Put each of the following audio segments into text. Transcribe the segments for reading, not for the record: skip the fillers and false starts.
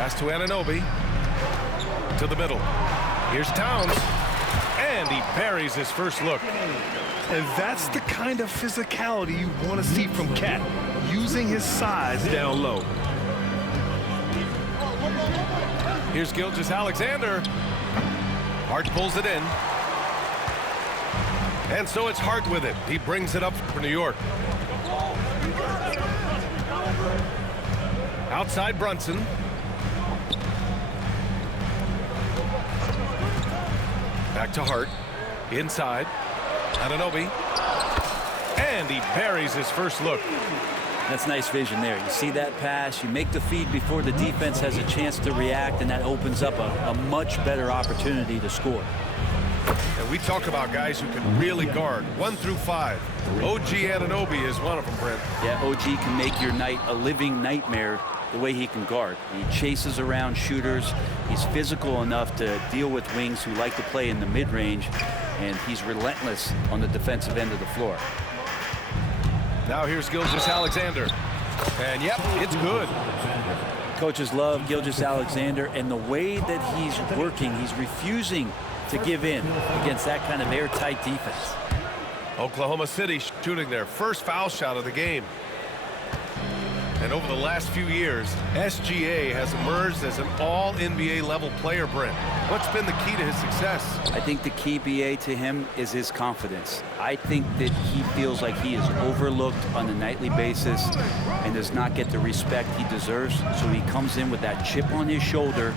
Pass to Anunoby. To the middle. Here's Towns. And he buries his first look. And that's the kind of physicality you want to see from Cat, using his size down low. Here's Gilgeous-Alexander. Hart pulls it in. And so it's Hart with it. He brings it up for New York. Outside Brunson. Back to Hart. Inside. Anunoby. And he buries his first look. That's nice vision there. You see that pass, you make the feed before the defense has a chance to react, and that opens up a much better opportunity to score. And we talk about guys who can really guard 1 through 5. OG Anunoby is one of them, Brent. Yeah, OG can make your night a living nightmare the way he can guard. He chases around shooters. He's physical enough to deal with wings who like to play in the mid-range, and he's relentless on the defensive end of the floor. Now here's Gilgeous-Alexander. And yep, it's good. Coaches love Gilgeous-Alexander, and the way that he's working, he's refusing to give in against that kind of airtight defense. Oklahoma City shooting their first foul shot of the game. And over the last few years, SGA has emerged as an all-NBA level player, Brent. What's been the key to his success? I think the key, BA, to him is his confidence. I think that he feels like he is overlooked on a nightly basis and does not get the respect he deserves. So he comes in with that chip on his shoulder,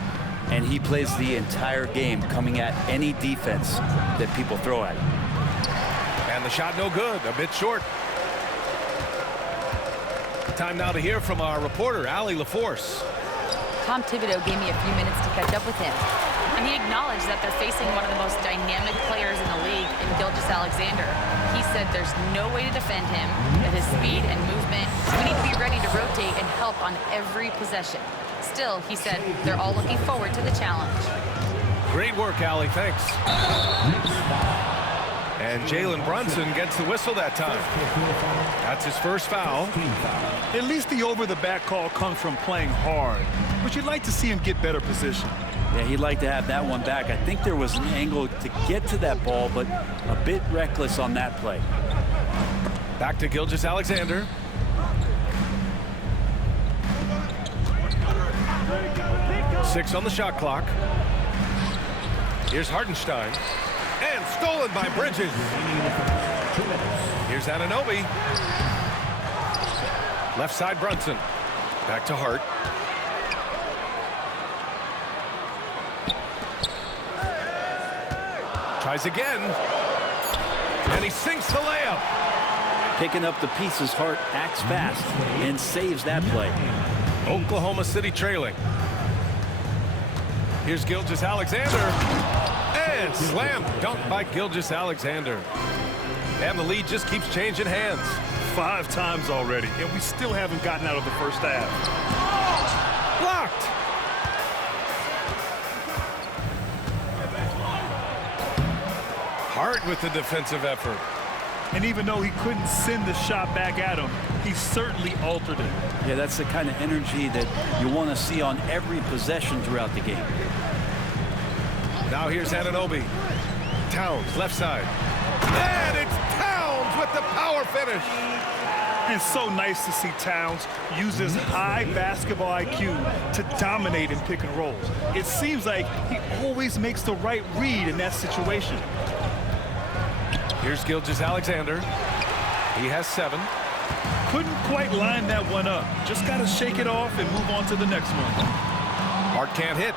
and he plays the entire game coming at any defense that people throw at him. And the shot no good, a bit short. Time now to hear from our reporter, Allie LaForce. Tom Thibodeau gave me a few minutes to catch up with him. And he acknowledged that they're facing one of the most dynamic players in the league in Gilgeous-Alexander. He said there's no way to defend him, that his speed and movement, we need to be ready to rotate and help on every possession. Still, he said they're all looking forward to the challenge. Great work, Allie, thanks. And Jalen Brunson gets the whistle that time. That's his first foul. At least the over-the-back call comes from playing hard, but you'd like to see him get better position. Yeah, he'd like to have that one back. I think there was an angle to get to that ball, but a bit reckless on that play. Back to Gilgeous-Alexander. Six on the shot clock. Here's Hartenstein. And stolen by Bridges. Here's Anunoby. Left side Brunson. Back to Hart. Tries again. And he sinks the layup. Picking up the pieces, Hart acts fast and saves that play. Oklahoma City trailing. Here's Gilgeous-Alexander. And slam dunk by Gilgeous-Alexander. And the lead just keeps changing hands. 5 times already, and we still haven't gotten out of the first half. Blocked. Hart with the defensive effort. And even though he couldn't send the shot back at him, he certainly altered it. Yeah, that's the kind of energy that you want to see on every possession throughout the game. Now here's Anunoby. Towns, left side. And it's Towns with the power finish. And so nice to see Towns use his high basketball IQ to dominate in pick and rolls. It seems like he always makes the right read in that situation. Here's Gilgeous-Alexander. He has 7. Couldn't quite line that one up. Just got to shake it off and move on to the next one. Hart can't hit.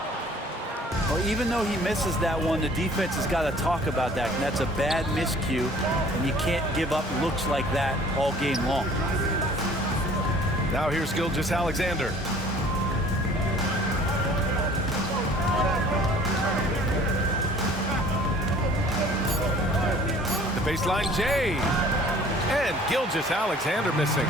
Well, even though he misses that one, the defense has got to talk about that, and that's a bad miscue, and you can't give up looks like that all game long. Now here's Gilgeous-Alexander. The baseline J. And Gilgeous-Alexander missing.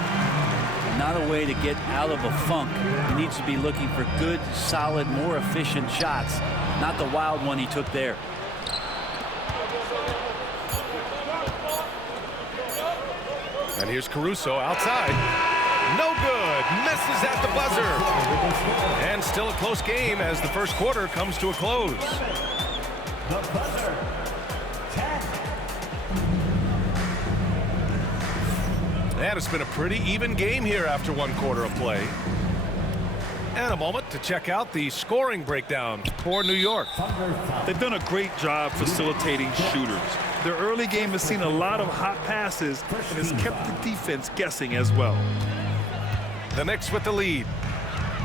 Not a way to get out of a funk. He needs to be looking for good, solid, more efficient shots, not the wild one he took there. And here's Caruso outside. No good. Misses at the buzzer. And still a close game as the first quarter comes to a close. The buzzer, 10. And it's been a pretty even game here after one quarter of play. And a moment to check out the scoring breakdown for New York. They've done a great job facilitating shooters. Their early game has seen a lot of hot passes and has kept the defense guessing as well. The Knicks with the lead.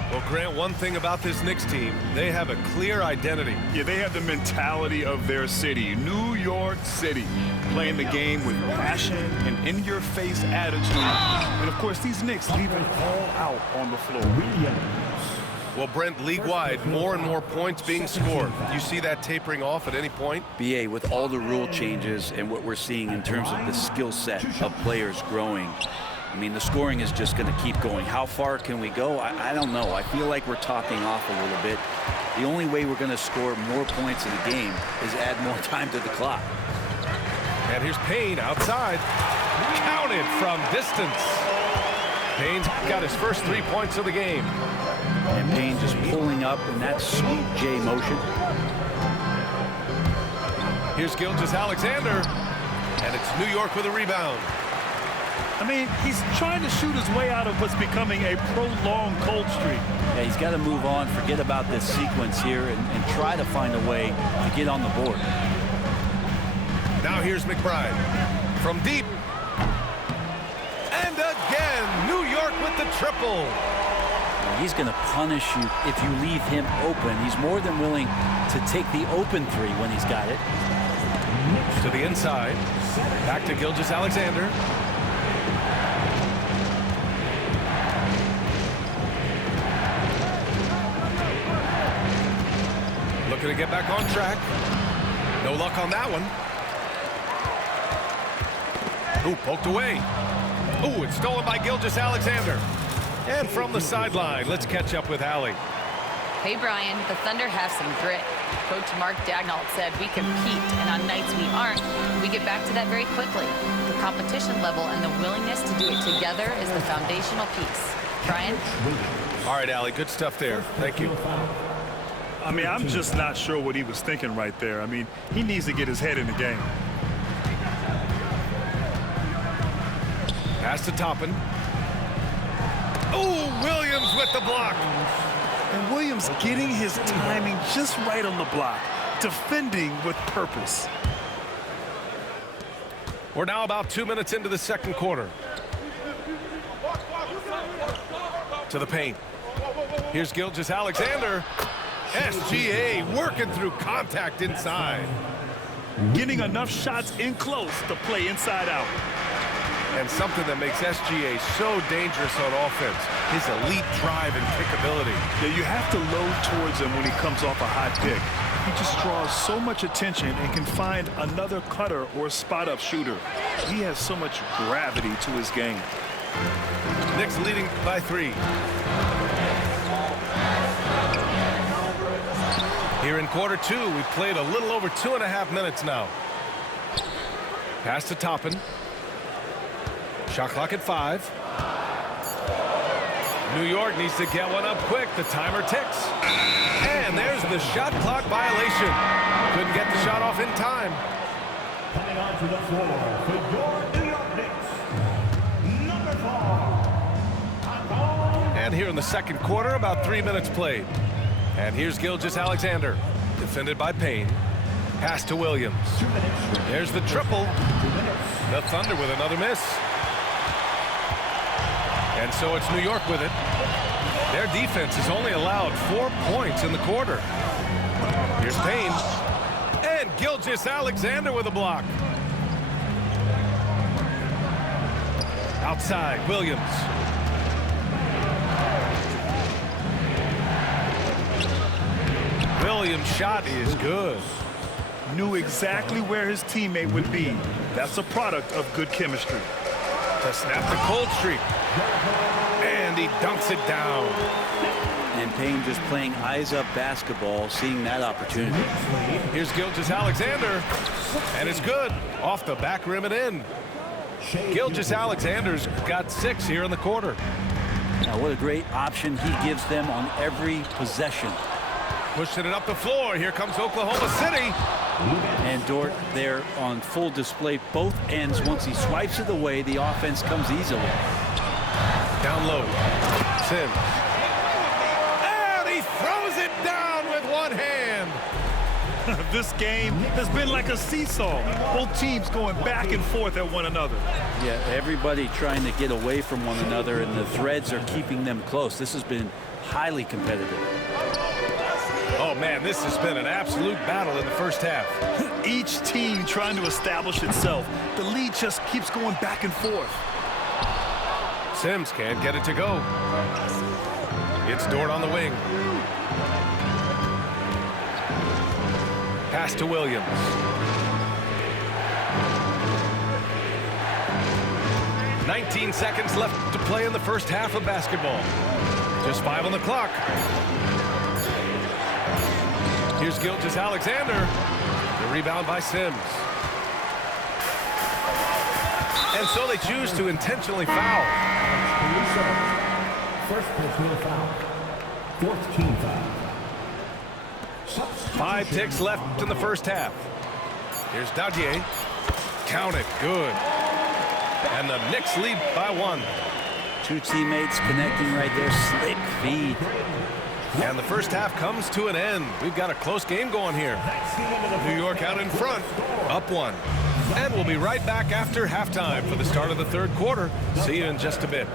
Well, Grant, one thing about this Knicks team, they have a clear identity. Yeah, they have the mentality of their city, New York City, playing the game with passion and in-your-face attitude. And, of course, these Knicks leave it all out on the floor. Well, Brent, league-wide, more and more points being scored. You see that tapering off at any point? BA, with all the rule changes and what we're seeing in terms of the skill set of players growing, I mean, the scoring is just going to keep going. How far can we go? I don't know. I feel like we're topping off a little bit. The only way we're going to score more points in the game is add more time to the clock. And here's Payne outside. Counted from distance. Payne's got his first 3 points of the game. And Payne just pulling up in that sweet J motion. Here's Gilgeous-Alexander. And it's New York with a rebound. I mean, he's trying to shoot his way out of what's becoming a prolonged cold streak. Yeah, he's got to move on, forget about this sequence here, and try to find a way to get on the board. Now here's McBride from deep. And again, New York with the triple. He's going to punish you if you leave him open. He's more than willing to take the open three when he's got it. To the inside. Back to Gilgeous-Alexander. Looking to get back on track. No luck on that one. Ooh, poked away. Ooh, it's stolen by Gilgeous-Alexander. And from the sideline, let's catch up with Allie. Hey, Brian, the Thunder have some grit. Coach Mark Daigneault said we compete, and on nights we aren't, we get back to that very quickly. The competition level and the willingness to do it together is the foundational piece. Brian? All right, Allie, good stuff there. Thank you. I mean, I'm just not sure what he was thinking right there. I mean, he needs to get his head in the game. Pass to Toppin. Ooh, Williams with the block. And Williams getting his timing just right on the block, defending with purpose. We're now about 2 minutes into the second quarter. To the paint. Here's Gilgeous-Alexander. SGA working through contact inside. Getting enough shots in close to play inside out. And something that makes SGA so dangerous on offense, his elite drive and kickability. Yeah, you have to load towards him when he comes off a high pick. He just draws so much attention and can find another cutter or spot-up shooter. He has so much gravity to his game. Knicks leading by 3. Here in quarter 2, we've played a little over 2.5 minutes now. Pass to Toppin. Shot clock at 5. New York needs to get one up quick. The timer ticks. And there's the shot clock violation. Couldn't get the shot off in time. Coming onto the floor for your New York Knicks, number 4. And here in the second quarter, about 3 minutes played. And here's Gilgeous-Alexander, defended by Payne. Pass to Williams. There's the triple. The Thunder with another miss. And so it's New York with it. Their defense has only allowed 4 points in the quarter. Here's Payne. And Gilgeous-Alexander with a block. Outside, Williams. Williams' shot is good. Knew exactly where his teammate would be. That's a product of good chemistry. To snap the cold streak. And he dunks it down. And Payne just playing eyes-up basketball, seeing that opportunity. Here's Gilgeous-Alexander. And it's good. Off the back rim and in. Gilgeous-Alexander's got 6 here in the quarter. Now, what a great option he gives them on every possession. Pushing it up the floor. Here comes Oklahoma City. And Dort there on full display, both ends. Once he swipes it away, the offense comes easily. Down low. Sims. And he throws it down with one hand. This game has been like a seesaw. Both teams going back and forth at one another. Yeah, everybody trying to get away from one another, and the threads are keeping them close. This has been highly competitive. Oh, man, this has been an absolute battle in the first half. Each team trying to establish itself. The lead just keeps going back and forth. Sims can't get it to go. It's Dort on the wing. Pass to Williams. "19 seconds left to play in the first half of basketball. Just 5 on the clock. Here's Gilgeous-Alexander. The rebound by Sims. And so they choose to intentionally foul. First personal foul. Fourth team foul. 5 ticks left in the first half. Here's Dadier. Count it. Good. And the Knicks lead by 1. Two teammates connecting right there. Slick feed. And the first half comes to an end. We've got a close game going here. New York out in front, up 1. And we'll be right back after halftime for the start of the third quarter. See you in just a bit.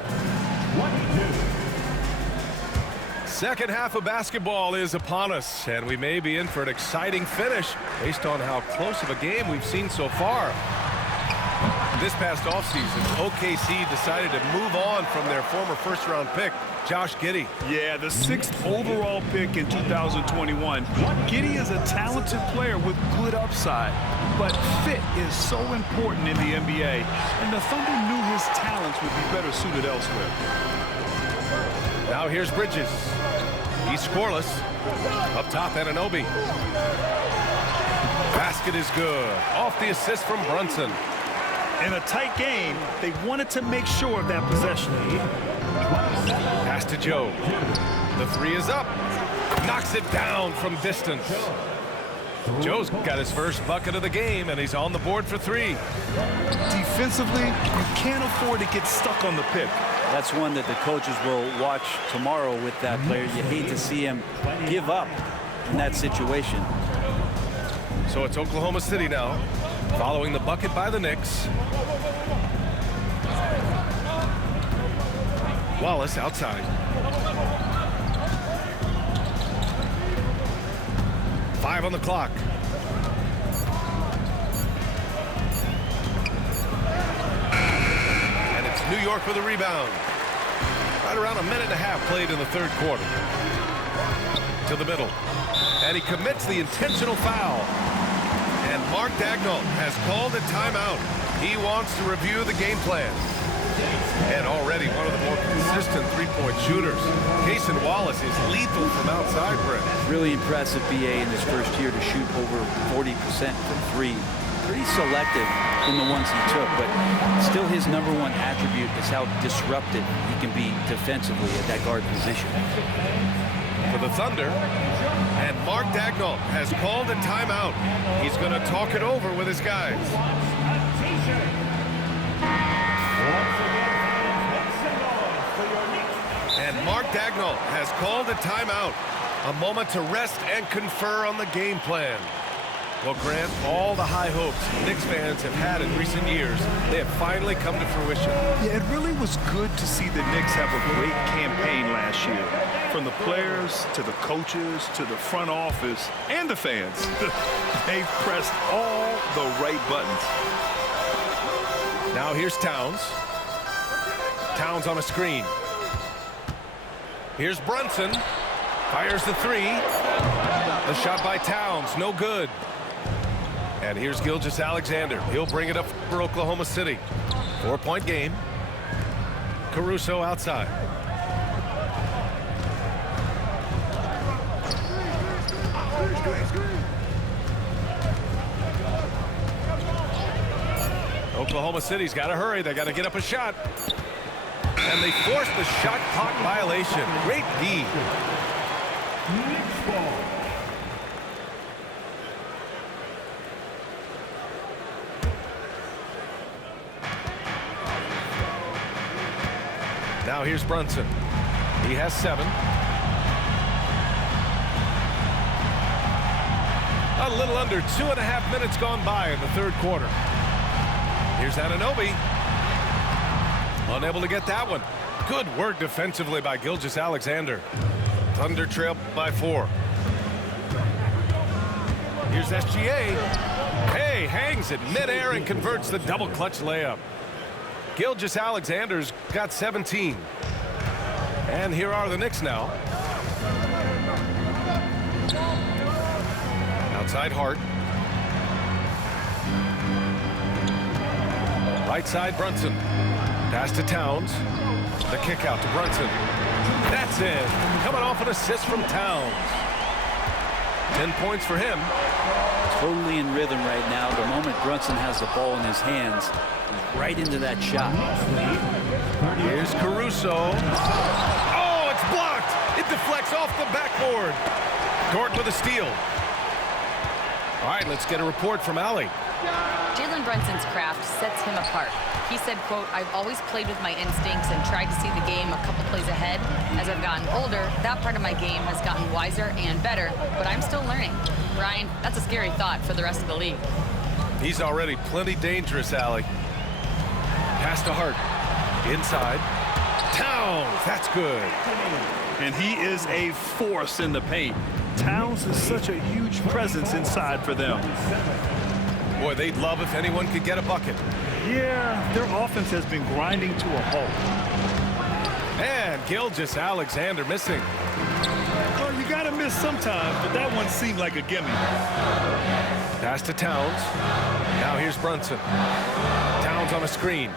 Second half of basketball is upon us, and we may be in for an exciting finish based on how close of a game we've seen so far. This past offseason, OKC decided to move on from their former first-round pick, Josh Giddey. Yeah, the 6th overall pick in 2021. Giddey is a talented player with good upside, but fit is so important in the NBA, and the Thunder knew his talents would be better suited elsewhere. Now here's Bridges. He's scoreless. Up top, Anunoby. Basket is good. Off the assist from Brunson. In a tight game, they wanted to make sure of that possession. Pass to Joe. The 3 is up. Knocks it down from distance. Joe's got his first bucket of the game, and he's on the board for 3. Defensively, you can't afford to get stuck on the pick. That's one that the coaches will watch tomorrow with that player. You hate to see him give up in that situation. So it's Oklahoma City now, following the bucket by the Knicks. Wallace outside. Five on the clock. And it's New York with a rebound. Right around a minute and a half played in the third quarter. To the middle. And he commits the intentional foul. And Mark Daigneault has called a timeout. He wants to review the game plan. And already one of the more consistent three-point shooters. Cason Wallace is lethal from outside, Brett. Really impressive BA in his first year to shoot over 40% from 3. Pretty selective in the ones he took, but still his #1 attribute is how disruptive he can be defensively at that guard position. For the Thunder, and Mark Daigneault has called a timeout. He's going to talk it over with his guys. And Mark Daigneault has called a timeout. A moment to rest and confer on the game plan. Well, Grant, all the high hopes Knicks fans have had in recent years, they have finally come to fruition. Yeah, it really was good to see the Knicks have a great campaign last year. From the players, to the coaches, to the front office, and the fans. They've pressed all the right buttons. Now here's Towns. Towns on a screen. Here's Brunson. Fires the 3. The shot by Towns, no good. And here's Gilgeous-Alexander. He'll bring it up for Oklahoma City. 4-point game. Caruso outside. Oklahoma City's got to hurry. They got to get up a shot. And they forced the shot clock violation. Great D. Next ball. Now here's Brunson. He has 7. A little under 2.5 minutes gone by in the third quarter. Here's Anunoby. Unable to get that one. Good work defensively by Gilgeous-Alexander. Thunder trail by 4. Here's SGA. Hey, hangs it midair and converts the double clutch layup. Gilgeous-Alexander's got 17. And here are the Knicks now. Outside Hart. Right side Brunson. Pass to Towns. The kick out to Brunson. That's it. Coming off an assist from Towns. 10 points for him. Totally in rhythm right now. The moment Brunson has the ball in his hands, he's right into that shot. Here's Caruso. Oh, it's blocked. It deflects off the backboard. Dort with a steal. All right, let's get a report from Allie. Jalen Brunson's craft sets him apart. He said, quote, "I've always played with my instincts and tried to see the game a couple plays ahead. As I've gotten older, that part of my game has gotten wiser and better, but I'm still learning." Ryan, that's a scary thought for the rest of the league. He's already plenty dangerous, Allie. Pass to Hart. Inside. Towns. That's good. And he is a force in the paint. Towns is such a huge presence inside for them. Boy, they'd love if anyone could get a bucket. Yeah, their offense has been grinding to a halt. And Gilgeous-Alexander missing. Well, you got to miss sometimes, but that one seemed like a gimme. Pass to Towns. Now here's Brunson. Towns on a screen.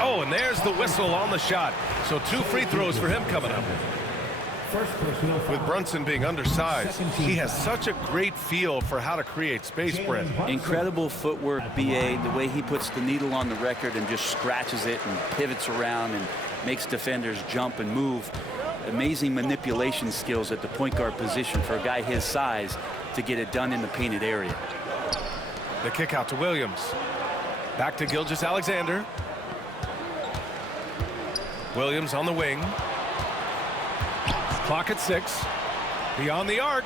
Oh, and there's the whistle on the shot. So 2 free throws for him coming up. With Brunson being undersized, he has such a great feel for how to create space, Brett. Incredible footwork, BA, the way he puts the needle on the record and just scratches it and pivots around and makes defenders jump and move. Amazing manipulation skills at the point guard position for a guy his size to get it done in the painted area. The kick out to Williams. Back to Gilgeous-Alexander. Williams on the wing. Clock at 6. Beyond the arc.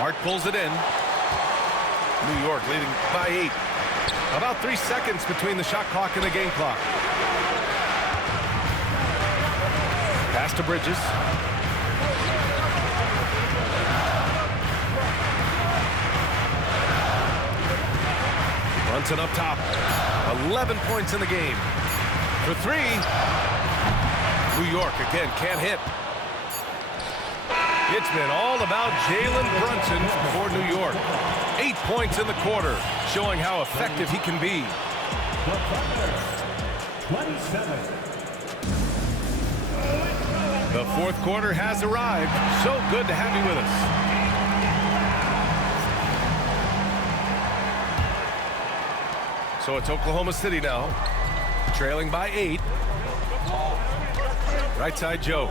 Hart pulls it in. New York leading by 8. About 3 seconds between the shot clock and the game clock. Pass to Bridges. Brunson up top. 11 points in the game. For 3. New York again can't hit. It's been all about Jalen Brunson for New York. 8 points in the quarter, showing how effective he can be. 27. The fourth quarter has arrived. So good to have you with us. So it's Oklahoma City now, trailing by 8. Right side, Joe.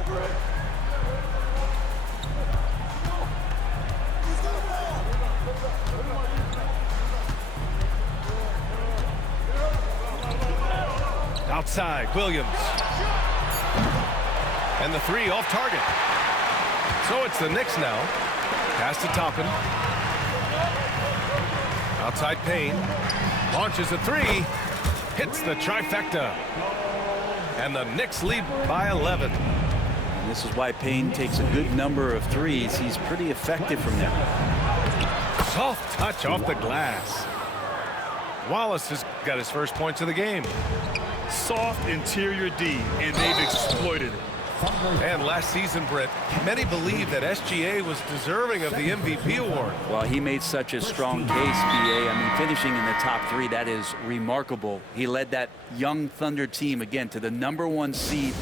Outside, Williams. And the 3 off target. So it's the Knicks now. Pass to Toppin. Outside Payne. Launches a 3. Hits the trifecta. And the Knicks lead by 11. And this is why Payne takes a good number of threes. He's pretty effective from there. Soft touch off the glass. Wallace has got his first points of the game. Soft interior D, and they've exploited it. And last season, Britt, many believe that SGA was deserving of the MVP award. Well, he made such a strong case, BA. I mean, finishing in the top 3, that is remarkable. He led that young Thunder team, again, to the #1 seed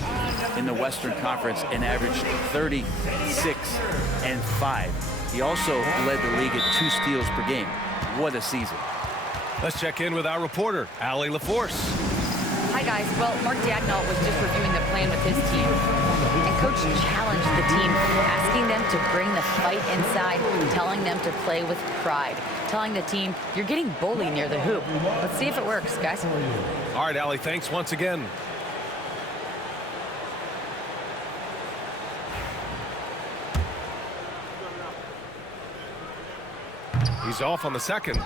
in the Western Conference and averaged 36 and 5. He also led the league at 2 steals per game. What a season. Let's check in with our reporter, Allie LaForce. Hi, guys. Well, Mark Daigneault was just reviewing the plan with his team. And Coach challenged the team, asking them to bring the fight inside, telling them to play with pride, telling the team, you're getting bullied near the hoop. Let's see if it works, guys. All right, Allie, thanks once again. He's off on the second.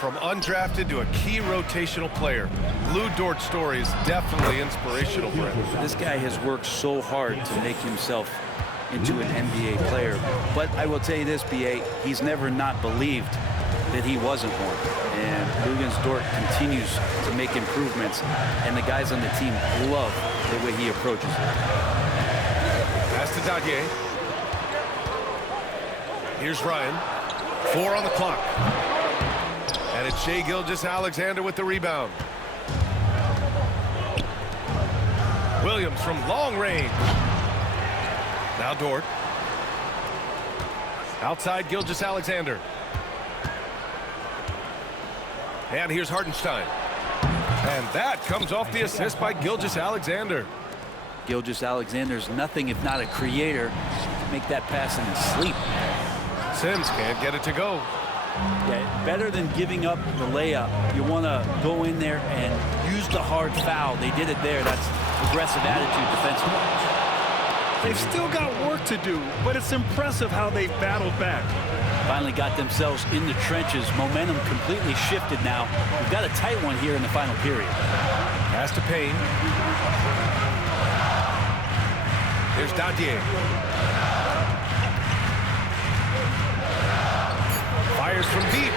From undrafted to a key rotational player, Lou Dort's story is definitely inspirational for him. This guy has worked so hard to make himself into an NBA player. But I will tell you this, B.A., he's never not believed that he wasn't one. And Luguentz Dort continues to make improvements, and the guys on the team love the way he approaches it. Pass to Dadier. Here's Ryan. 4 on the clock. And it's Shai Gilgeous-Alexander with the rebound. Williams from long range. Now Dort. Outside Gilgeous-Alexander. And here's Hartenstein. And that comes off the assist by Gilgeous-Alexander. Gilgeous-Alexander's nothing if not a creator. Make that pass in his sleep. Sims can't get it to go. Yeah, better than giving up the layup. You want to go in there and use the hard foul. They did it there. That's aggressive attitude defensively. They've still got work to do, but it's impressive how they've battled back. Finally got themselves in the trenches. Momentum completely shifted now. We've got a tight one here in the final period. Pass to Payne. Here's Dadier. Fires from deep.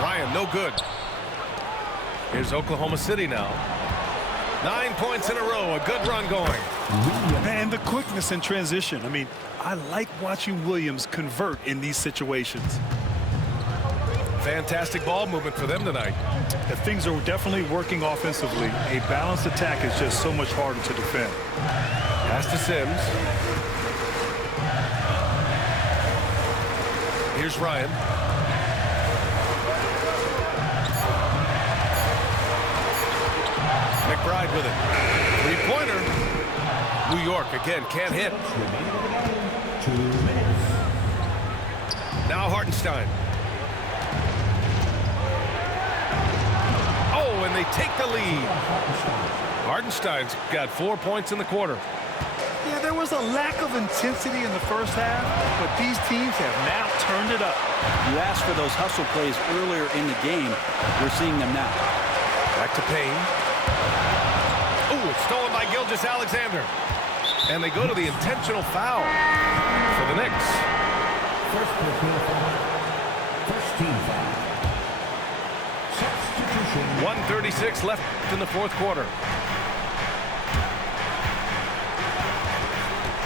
Ryan, no good. Here's Oklahoma City now. 9 points in a row. A good run going. And the quickness in transition. I mean, I like watching Williams convert in these situations. Fantastic ball movement for them tonight. The things are definitely working offensively. A balanced attack is just so much harder to defend. Pass to Sims. Here's Ryan. McBride with it. Three-pointer. New York again can't hit. Now Hartenstein. Oh, and they take the lead. Hartenstein's got 4 points in the quarter. Yeah, there was a lack of intensity in the first half, but these teams have now turned it up. You asked for those hustle plays earlier in the game. We're seeing them now. Back to Payne. Oh, it's stolen by Gilgeous-Alexander. And they go to the intentional foul for the Knicks. First team foul. Substitution. 1:36 left in the fourth quarter.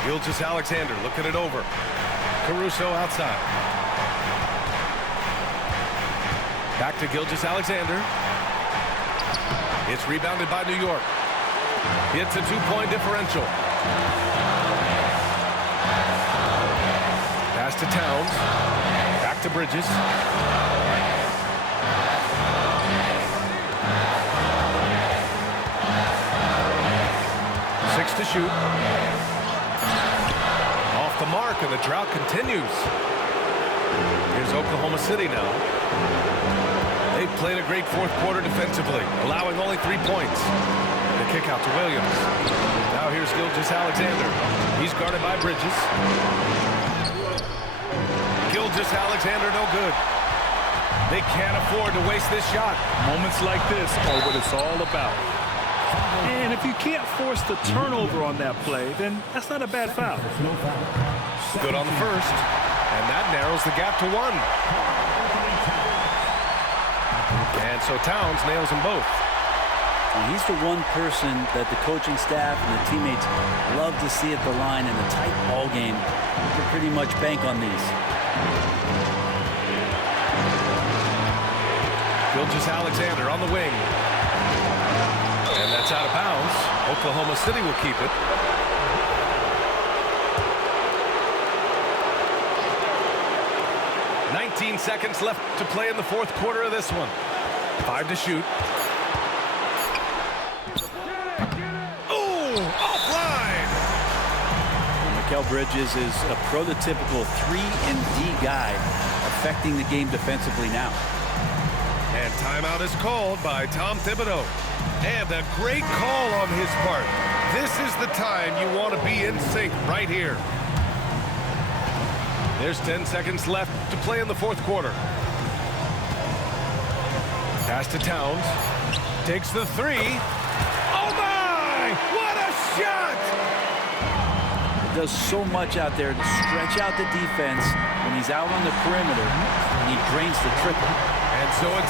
Gilgeous-Alexander looking it over. Caruso outside. Back to Gilgeous-Alexander. It's rebounded by New York. It's a 2-point differential. Pass to Towns. Back to Bridges. Six to shoot. Off the mark, and the drought continues. Here's Oklahoma City now. They've played a great fourth quarter defensively, allowing only 3 points. The kick out to Williams. Now here's Gilgeous-Alexander. He's guarded by Bridges. Gilgeous-Alexander no good. They can't afford to waste this shot. Moments like this are what it's all about. And if you can't force the turnover on that play, then that's not a bad foul. Good on the first, and that narrows the gap to 1. And so Towns nails them both. And he's the one person that the coaching staff and the teammates love to see at the line in a tight ball game. They pretty much bank on these. Gilgeous-Alexander on the wing. And that's out of bounds. Oklahoma City will keep it. 19 seconds left to play in the fourth quarter of this one. 5 to shoot. Oh, offline! Mikal Bridges is a prototypical 3-and-D guy, affecting the game defensively now. And timeout is called by Tom Thibodeau. And a great call on his part. This is the time you want to be in sync right here. There's 10 seconds left to play in the fourth quarter. Pass to Towns. Takes the three. Oh my! What a shot! Does so much out there to stretch out the defense when he's out on the perimeter, and he drains the triple. And so it's